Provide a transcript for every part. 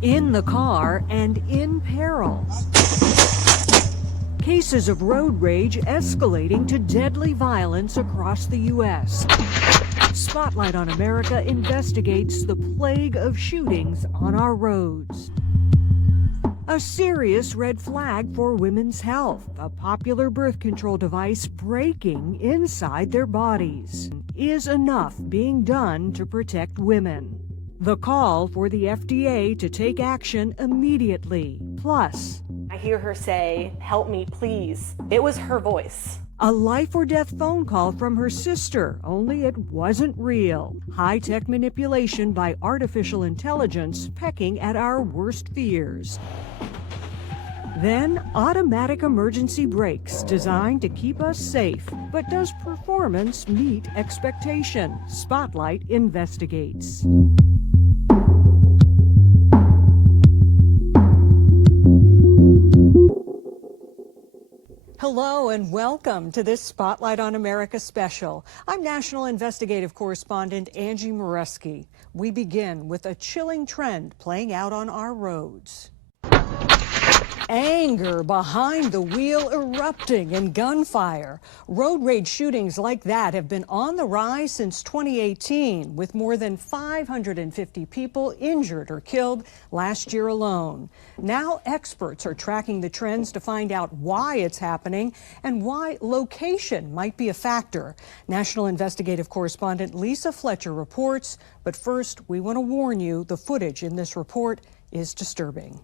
In the car and in peril. Cases of road rage escalating to deadly violence across the U.S. Spotlight on America investigates the plague of shootings on our roads. A serious red flag for women's health, a popular birth control device breaking inside their bodies. Is enough being done to protect women? The call for the FDA to take action immediately. Plus, I hear her say, "Help me, please." It was her voice. a life or death phone call from her sister, only it wasn't real. High-tech manipulation by artificial intelligence pecking at our worst fears. Then, automatic emergency brakes designed to keep us safe. But does performance meet expectation? Spotlight investigates. Hello and welcome to this Spotlight on America special. I'm National Investigative Correspondent Angie Moreski. We begin with a chilling trend playing out on our roads. Anger behind the wheel erupting in gunfire. Road rage shootings like that have been on the rise since 2018, with more than 550 people injured or killed last year alone. Now experts are tracking the trends to find out why it's happening and why location might be a factor. National Investigative Correspondent Lisa Fletcher reports, but first we want to warn you the footage in this report is disturbing.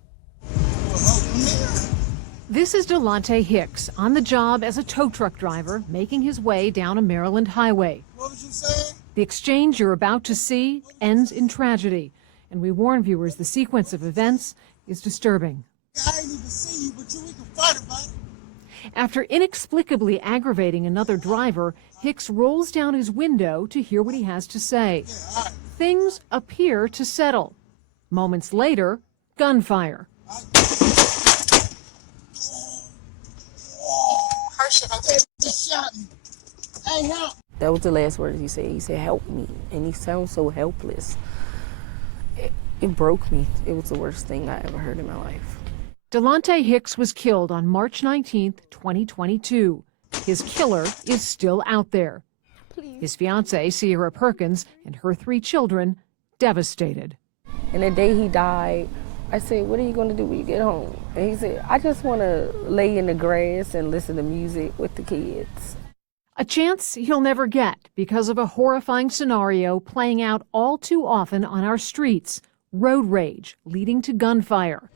This is Delonte Hicks on the job as a tow truck driver, making his way down a Maryland highway. What was you saying? The exchange you're about to see ends in tragedy, and we warn viewers the sequence of events is disturbing. I ain't even see you, but we can fight about it. After inexplicably aggravating another driver, Hicks rolls down his window to hear what he has to say. Things appear to settle. Moments later, gunfire. That was the last words he said. He said, "Help me." And he sounds so helpless. It broke me. It was the worst thing I ever heard in my life. Delonte Hicks was killed on March 19th, 2022. His killer is still out there. His fiancée, Sierra Perkins, and her 3 children, devastated. And the day he died, I said, "What are you going to do when you get home?" And he said, "I just want to lay in the grass and listen to music with the kids." A chance he'll never get because of a horrifying scenario playing out all too often on our streets: road rage leading to gunfire.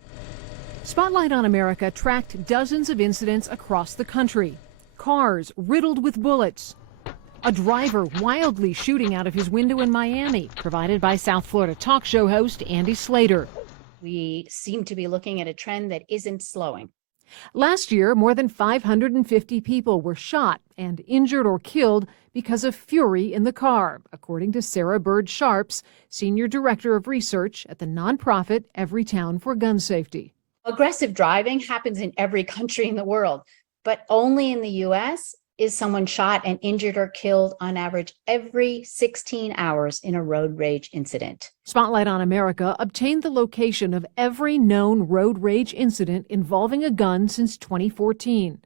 Spotlight on America tracked dozens of incidents across the country. Cars riddled with bullets. A driver wildly shooting out of his window in Miami, provided by South Florida talk show host Andy Slater. We seem to be looking at a trend that isn't slowing. Last year, more than 550 people were shot and injured or killed because of fury in the car, according to Sarah Bird Sharps, Senior Director of Research at the nonprofit Everytown for Gun Safety. Aggressive driving happens in every country in the world, but only in the U.S. is someone shot and injured or killed on average every 16 hours in a road rage incident. Spotlight on America obtained the location of every known road rage incident involving a gun since 2014,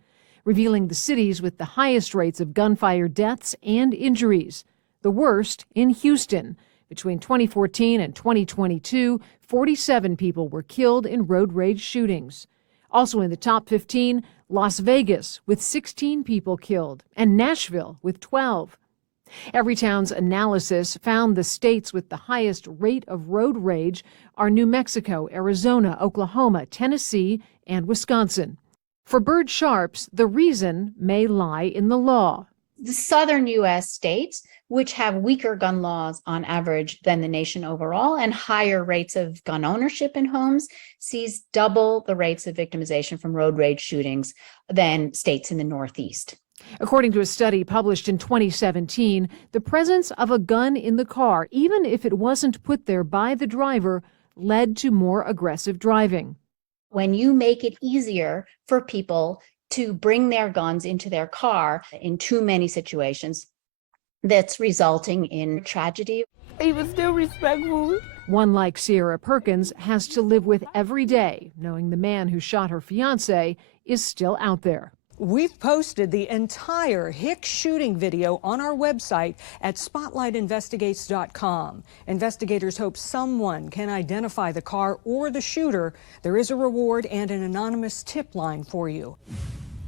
revealing the cities with the highest rates of gunfire deaths and injuries. The worst in Houston. Between 2014 and 2022, 47 people were killed in road rage shootings. Also in the top 15, Las Vegas with 16 people killed, and Nashville with 12. Everytown's analysis found the states with the highest rate of road rage are New Mexico, Arizona, Oklahoma, Tennessee, and Wisconsin. For Bird Sharps, the reason may lie in the law. The southern U.S. states, which have weaker gun laws on average than the nation overall and higher rates of gun ownership in homes, sees double the rates of victimization from road rage shootings than states in the Northeast. According to a study published in 2017, the presence of a gun in the car, even if it wasn't put there by the driver, led to more aggressive driving. When you make it easier for people to bring their guns into their car in too many situations, that's resulting in tragedy. He was still respectful. One like Sierra Perkins has to live with every day, knowing the man who shot her fiancé is still out there. We've posted the entire Hicks shooting video on our website at spotlightinvestigates.com. Investigators hope someone can identify the car or the shooter. There is a reward and an anonymous tip line for you.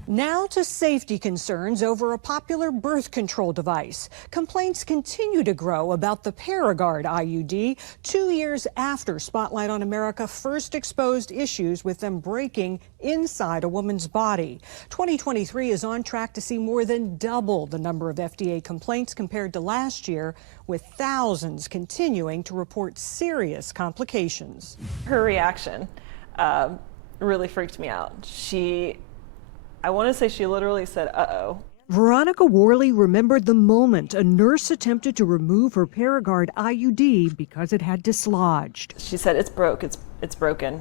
Now to safety concerns over a popular birth control device. Complaints continue to grow about the Paragard IUD 2 years after Spotlight on America first exposed issues with them breaking inside a woman's body. 2023 is on track to see more than double the number of FDA complaints compared to last year, with thousands continuing to report serious complications. Her reaction really freaked me out. I want to say she literally said, uh-oh. Veronica Worley remembered the moment a nurse attempted to remove her Paragard IUD because it had dislodged. She said, it's broken.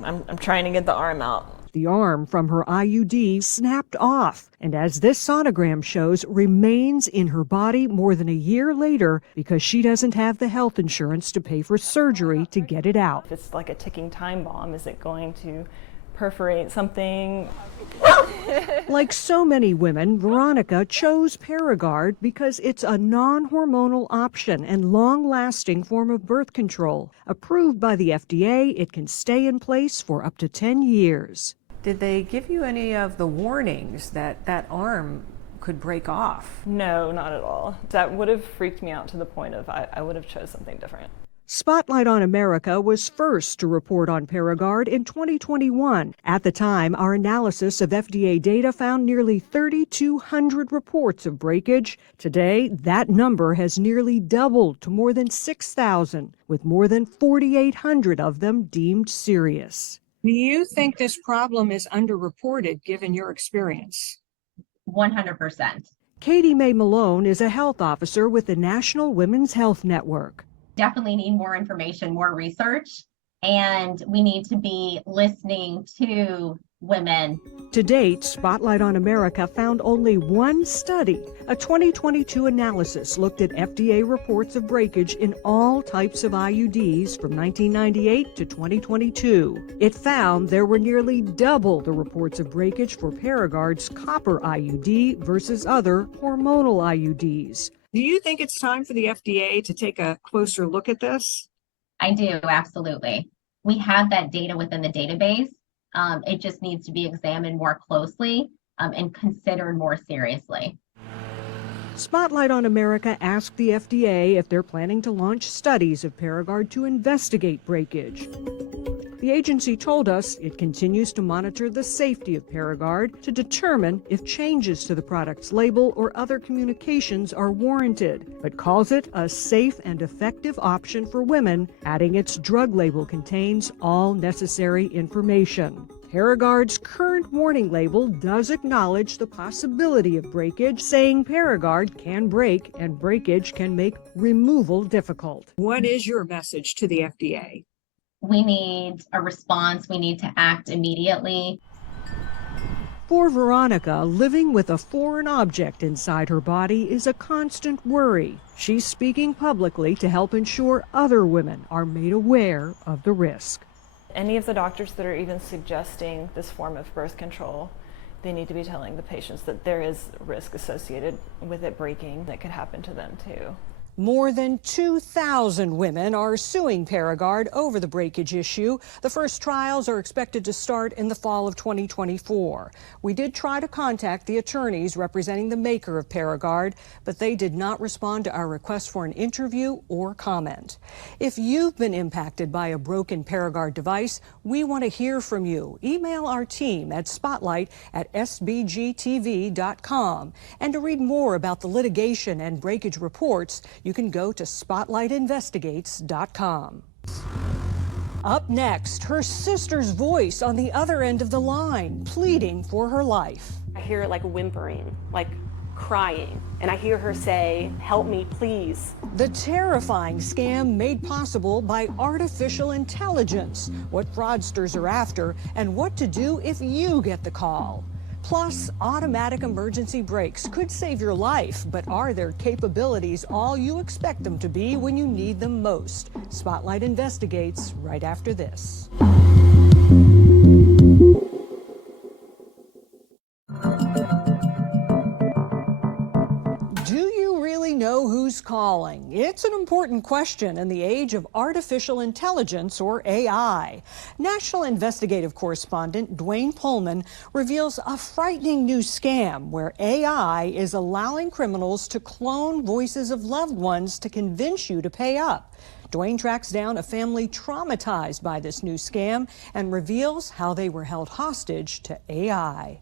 I'm trying to get the arm out. The arm from her IUD snapped off, and as this sonogram shows, remains in her body more than a year later because she doesn't have the health insurance to pay for surgery to get it out. If it's like a ticking time bomb, is it going to perforate something? Like so many women, Veronica chose Paragard because it's a non-hormonal option and long-lasting form of birth control. Approved by the FDA, it can stay in place for up to 10 years. Did they give you any of the warnings that that arm could break off? No, not at all. That would have freaked me out to the point of I would have chose something different. Spotlight on America was first to report on Paragard in 2021. At the time, our analysis of FDA data found nearly 3,200 reports of breakage. Today, that number has nearly doubled to more than 6,000, with more than 4,800 of them deemed serious. Do you think this problem is underreported given your experience? 100%. Katie Mae Malone is a health officer with the National Women's Health Network. Definitely need more information, more research, and we need to be listening to women. To date, Spotlight on America found only one study. A 2022 analysis looked at FDA reports of breakage in all types of IUDs from 1998 to 2022. It found there were nearly double the reports of breakage for Paragard's copper IUD versus other hormonal IUDs. Do you think it's time for the FDA to take a closer look at this? I do, absolutely. We have that data within the database. It just needs to be examined more closely and considered more seriously. Spotlight on America asked the FDA if they're planning to launch studies of Paragard to investigate breakage. The agency told us it continues to monitor the safety of Paragard to determine if changes to the product's label or other communications are warranted, but calls it a safe and effective option for women, adding its drug label contains all necessary information. Paragard's current warning label does acknowledge the possibility of breakage, saying Paragard can break and breakage can make removal difficult. What is your message to the FDA? We need a response. We need to act immediately. For Veronica, living with a foreign object inside her body is a constant worry. She's speaking publicly to help ensure other women are made aware of the risk. Any of the doctors that are even suggesting this form of birth control, they need to be telling the patients that there is risk associated with it breaking that could happen to them too. More than 2,000 women are suing Paragard over the breakage issue. The first trials are expected to start in the fall of 2024. We did try to contact the attorneys representing the maker of Paragard, but they did not respond to our request for an interview or comment. If you've been impacted by a broken Paragard device, we want to hear from you. Email our team at spotlight@sbgtv.com. And to read more about the litigation and breakage reports, you can go to spotlightinvestigates.com. Up next, her sister's voice on the other end of the line, pleading for her life. I hear it like whimpering, like crying, and I hear her say, "Help me, please." The terrifying scam made possible by artificial intelligence, what fraudsters are after, and what to do if you get the call. Plus, automatic emergency brakes could save your life, but are their capabilities all you expect them to be when you need them most? Spotlight investigates right after this. Do you really know who's calling? It's an important question in the age of artificial intelligence, or AI. National investigative correspondent Dwayne Pullman reveals a frightening new scam where AI is allowing criminals to clone voices of loved ones to convince you to pay up. Dwayne tracks down a family traumatized by this new scam and reveals how they were held hostage to AI.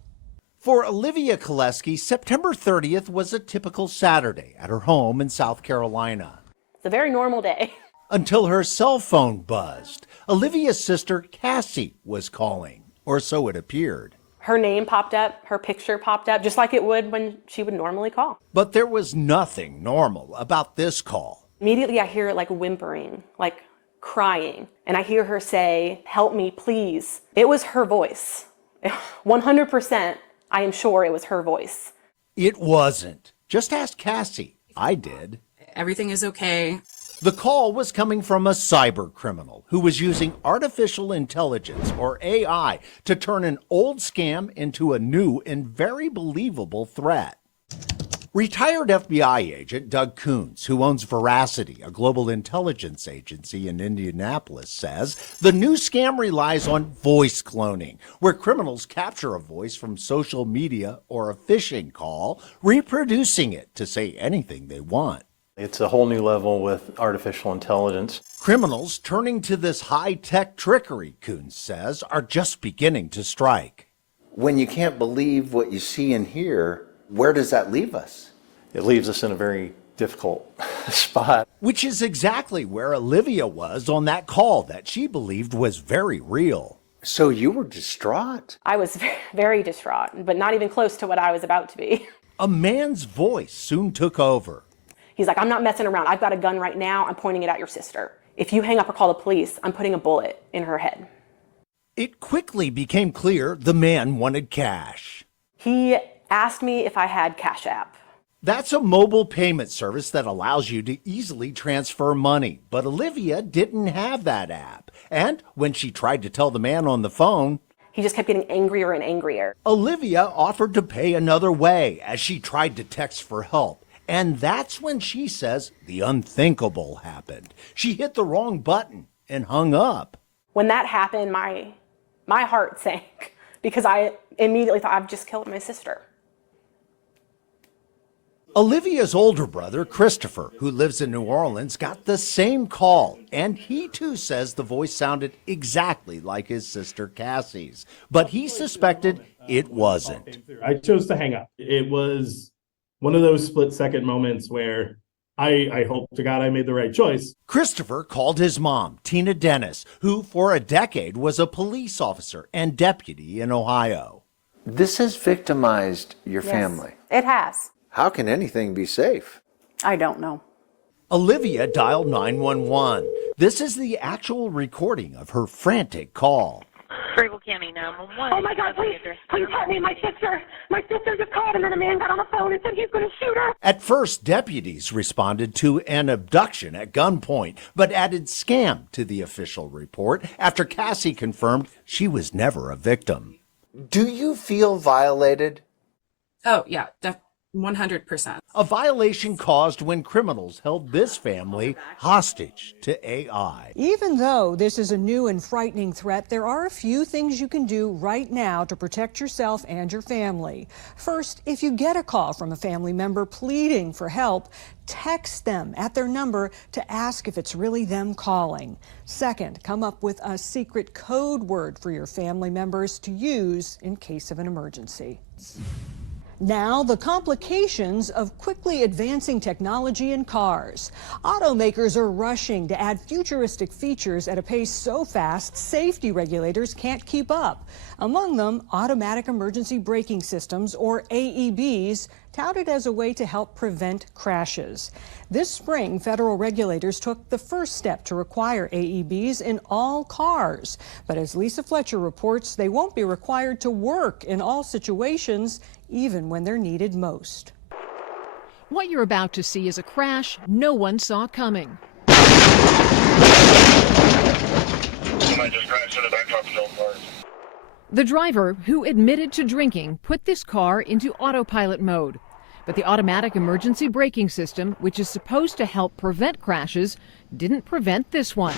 For Olivia Koleski, September 30th was a typical Saturday at her home in South Carolina. It's a very normal day. Until her cell phone buzzed. Olivia's sister, Cassie, was calling, or so it appeared. Her name popped up, her picture popped up, just like it would when she would normally call. But there was nothing normal about this call. Immediately I hear like whimpering, like crying, and I hear her say, "Help me, please." It was her voice. 100%. I am sure it was her voice. It wasn't. Just ask Cassie. I did. Everything is okay. The call was coming from a cyber criminal who was using artificial intelligence, or AI, to turn an old scam into a new and very believable threat. Retired FBI agent Doug Coons, who owns Veracity, a global intelligence agency in Indianapolis, says the new scam relies on voice cloning, where criminals capture a voice from social media or a phishing call, reproducing it to say anything they want. It's a whole new level with artificial intelligence. Criminals turning to this high-tech trickery, Coons says, are just beginning to strike. When you can't believe what you see and hear, where does that leave us? It leaves us in a very difficult spot. Which is exactly where Olivia was on that call that she believed was very real. So you were distraught? I was very distraught, but not even close to what I was about to be. A man's voice soon took over. He's like, "I'm not messing around. I've got a gun right now. I'm pointing it at your sister. If you hang up or call the police, I'm putting a bullet in her head." It quickly became clear the man wanted cash. He asked me if I had Cash App. That's a mobile payment service that allows you to easily transfer money. But Olivia didn't have that app. And when she tried to tell the man on the phone, he just kept getting angrier and angrier. Olivia offered to pay another way as she tried to text for help. And that's when she says the unthinkable happened. She hit the wrong button and hung up. When that happened, my heart sank because I immediately thought, I've just killed my sister. Olivia's older brother, Christopher, who lives in New Orleans, got the same call, and he too says the voice sounded exactly like his sister Cassie's, but he suspected it wasn't. I chose to hang up. It was one of those split-second moments where I hope to God I made the right choice. Christopher called his mom, Tina Dennis, who for a decade was a police officer and deputy in Ohio. This has victimized your family. It has. How can anything be safe? I don't know. Olivia dialed 911. This is the actual recording of her frantic call. Grable County 911. Oh my God, please help me, my sister just called and then a man got on the phone and said he's going to shoot her. At first, deputies responded to an abduction at gunpoint, but added scam to the official report after Cassie confirmed she was never a victim. Do you feel violated? Oh, yeah, 100%. A violation caused when criminals held this family hostage to AI. Even though this is a new and frightening threat, there are a few things you can do right now to protect yourself and your family. First, if you get a call from a family member pleading for help, text them at their number to ask if it's really them calling. Second, come up with a secret code word for your family members to use in case of an emergency. Now, the complications of quickly advancing technology in cars. Automakers are rushing to add futuristic features at a pace so fast, safety regulators can't keep up. Among them, automatic emergency braking systems, or AEBs, touted as a way to help prevent crashes. This spring, federal regulators took the first step to require AEBs in all cars. But as Lisa Fletcher reports, they won't be required to work in all situations, even when they're needed most. What you're about to see is a crash no one saw coming. The driver, who admitted to drinking, put this car into autopilot mode. But the automatic emergency braking system, which is supposed to help prevent crashes, didn't prevent this one.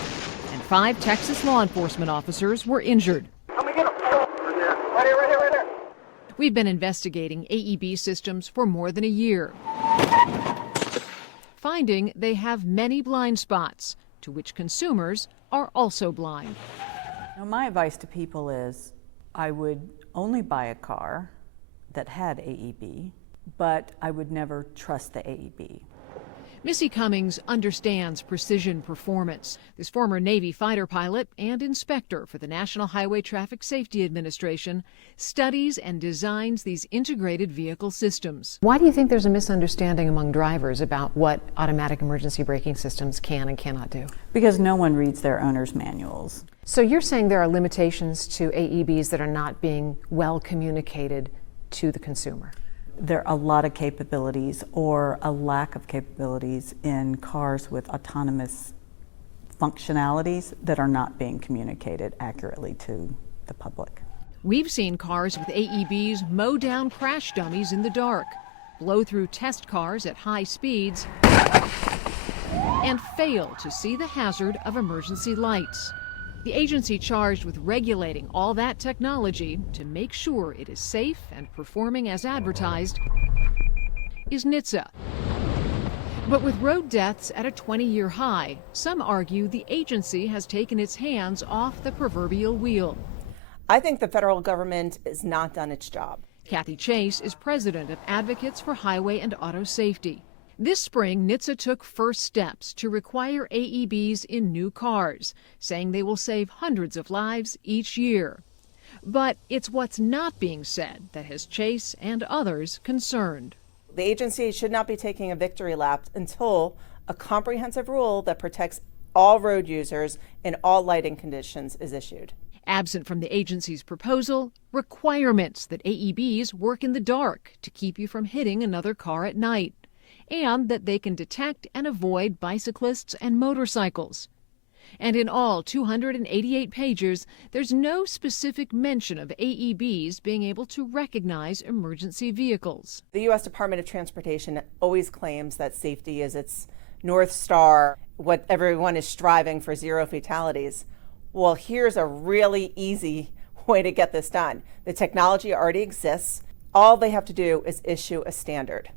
And 5 Texas law enforcement officers were injured. Right here. We've been investigating AEB systems for more than a year, finding they have many blind spots, to which consumers are also blind. Now, my advice to people is I would only buy a car that had AEB, but I would never trust the AEB. Missy Cummings understands precision performance. This former Navy fighter pilot and inspector for the National Highway Traffic Safety Administration studies and designs these integrated vehicle systems. Why do you think there's a misunderstanding among drivers about what automatic emergency braking systems can and cannot do? Because no one reads their owner's manuals. So you're saying there are limitations to AEBs that are not being well communicated to the consumer? There are a lot of capabilities or a lack of capabilities in cars with autonomous functionalities that are not being communicated accurately to the public. We've seen cars with AEBs mow down crash dummies in the dark, blow through test cars at high speeds, and fail to see the hazard of emergency lights. The agency charged with regulating all that technology to make sure it is safe and performing as advertised is NHTSA. But with road deaths at a 20-year high, some argue the agency has taken its hands off the proverbial wheel. I think the federal government has not done its job. Kathy Chase is president of Advocates for Highway and Auto Safety. This spring, NHTSA took first steps to require AEBs in new cars, saying they will save hundreds of lives each year. But it's what's not being said that has Chase and others concerned. The agency should not be taking a victory lap until a comprehensive rule that protects all road users in all lighting conditions is issued. Absent from the agency's proposal, requirements that AEBs work in the dark to keep you from hitting another car at night, and that they can detect and avoid bicyclists and motorcycles. And in all 288 pages, there's no specific mention of AEBs being able to recognize emergency vehicles. The U.S. Department of Transportation always claims that safety is its North Star, what everyone is striving for, zero fatalities. Well, here's a really easy way to get this done. The technology already exists. All they have to do is issue a standard.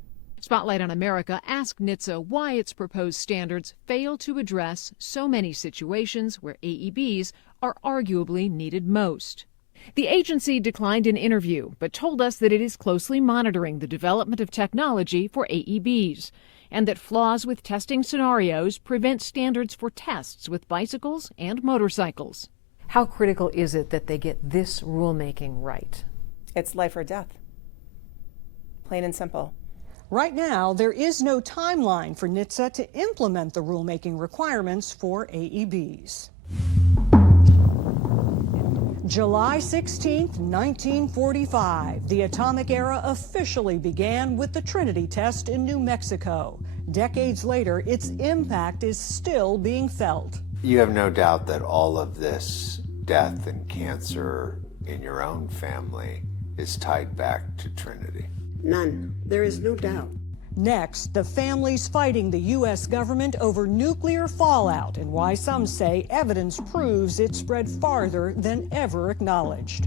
Spotlight on America asked NHTSA why its proposed standards fail to address so many situations where AEBs are arguably needed most. The agency declined an interview, but told us that it is closely monitoring the development of technology for AEBs, and that flaws with testing scenarios prevent standards for tests with bicycles and motorcycles. How critical is it that they get this rulemaking right? It's life or death. Plain and simple. Right now, there is no timeline for NHTSA to implement the rulemaking requirements for AEBs. July 16, 1945, the atomic era officially began with the Trinity test in New Mexico. Decades later, its impact is still being felt. You have no doubt that all of this death and cancer in your own family is tied back to Trinity. None. There is no doubt. Next, the families fighting the U.S. government over nuclear fallout and why some say evidence proves it spread farther than ever acknowledged.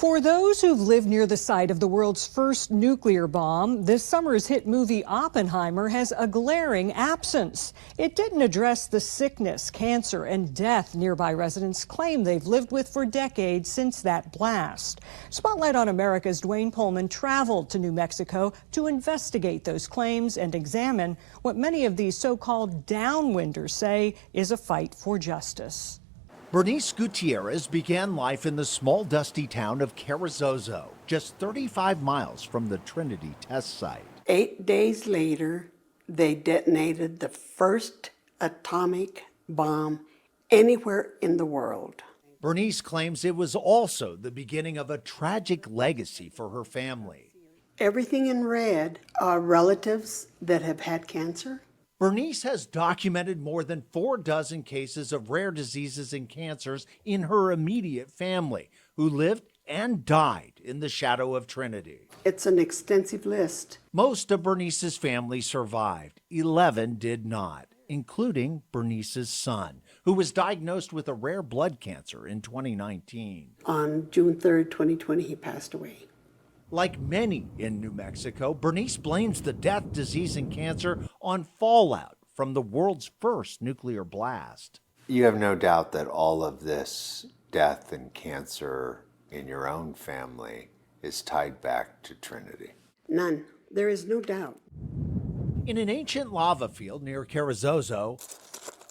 For those who've lived near the site of the world's first nuclear bomb, this summer's hit movie Oppenheimer has a glaring absence. It didn't address the sickness, cancer, and death nearby residents claim they've lived with for decades since that blast. Spotlight on America's Dwayne Pullman traveled to New Mexico to investigate those claims and examine what many of these so-called downwinders say is a fight for justice. Bernice Gutierrez began life in the small, dusty town of Carrizozo, just 35 miles from the Trinity test site. 8 days later, they detonated the first atomic bomb anywhere in the world. Bernice claims it was also the beginning of a tragic legacy for her family. Everything in red are relatives that have had cancer. Bernice has documented more than 4 dozen cases of rare diseases and cancers in her immediate family, who lived and died in the shadow of Trinity. It's an extensive list. Most of Bernice's family survived. 11 did not, including Bernice's son, who was diagnosed with a rare blood cancer in 2019. On June 3rd, 2020, he passed away. Like many in New Mexico, Bernice blames the death, disease, and cancer on fallout from the world's first nuclear blast. You have no doubt that all of this death and cancer in your own family is tied back to Trinity. None. There is no doubt. In an ancient lava field near Carrizozo,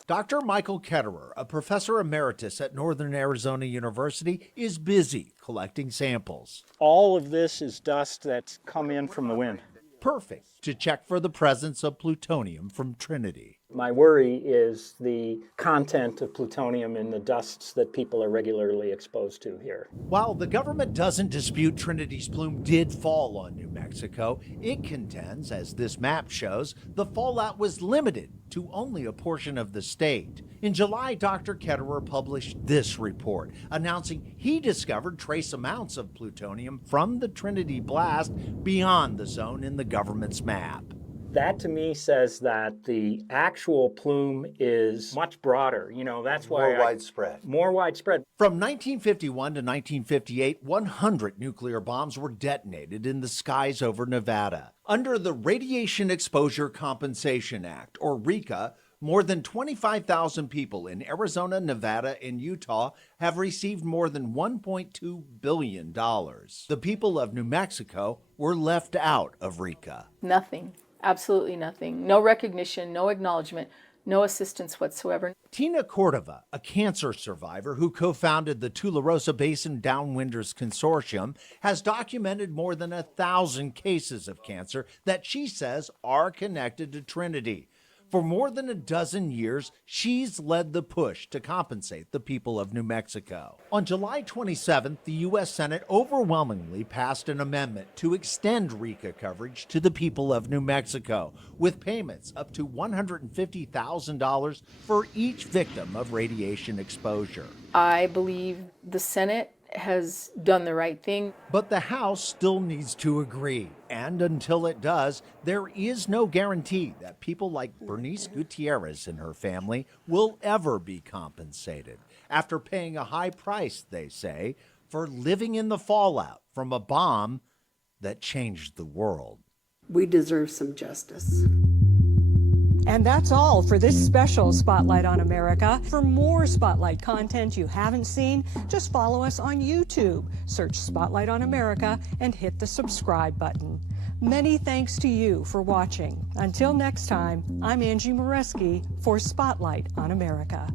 Dr. Michael Ketterer, a professor emeritus at Northern Arizona University, is busy collecting samples. All of this is dust that's come in from the wind. Perfect to check for the presence of plutonium from Trinity. My worry is the content of plutonium in the dusts that people are regularly exposed to here. While the government doesn't dispute Trinity's plume did fall on New Mexico, it contends, as this map shows, the fallout was limited to only a portion of the state. In July, Dr. Ketterer published this report, announcing he discovered trace amounts of plutonium from the Trinity blast beyond the zone in the government's map. That to me says that the actual plume is much broader. You know, that's why More widespread. More widespread. From 1951 to 1958, 100 nuclear bombs were detonated in the skies over Nevada. Under the Radiation Exposure Compensation Act, or RECA, more than 25,000 people in Arizona, Nevada, and Utah have received more than $1.2 billion. The people of New Mexico were left out of RECA. Nothing. Absolutely nothing. No recognition, no acknowledgement, no assistance whatsoever. Tina Cordova, a cancer survivor who co-founded the Tularosa Basin Downwinders Consortium, has documented more than 1,000 cases of cancer that she says are connected to Trinity. For more than a dozen years, she's led the push to compensate the people of New Mexico. On July 27th, the U.S. Senate overwhelmingly passed an amendment to extend RECA coverage to the people of New Mexico, with payments up to $150,000 for each victim of radiation exposure. I believe the Senate has done the right thing. But the House still needs to agree. And until it does, there is no guarantee that people like Bernice Gutierrez and her family will ever be compensated after paying a high price, they say, for living in the fallout from a bomb that changed the world. We deserve some justice. And that's all for this special Spotlight on America. For more Spotlight content you haven't seen, just follow us on YouTube. Search Spotlight on America and hit the subscribe button. Many thanks to you for watching. Until next time, I'm Angie Moreski for Spotlight on America.